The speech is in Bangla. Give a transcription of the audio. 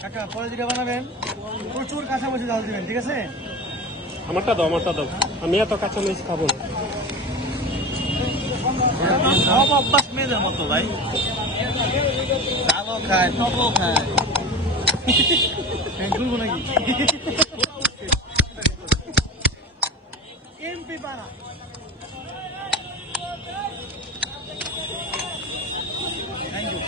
কাকা পরে যেটা বানাবেন প্রচুর কাঁচামরিচ ঝাল দিবেন, ঠিক আছে? আমারটা দাও, আমি এত কাঁচামরিচ খাবো না। সব অভ্যাস মেয়েদের মতো ভাই, ঝালও খায় টকও খায়। ঘুরবো নাকি এমপি পাড়া? Thank you.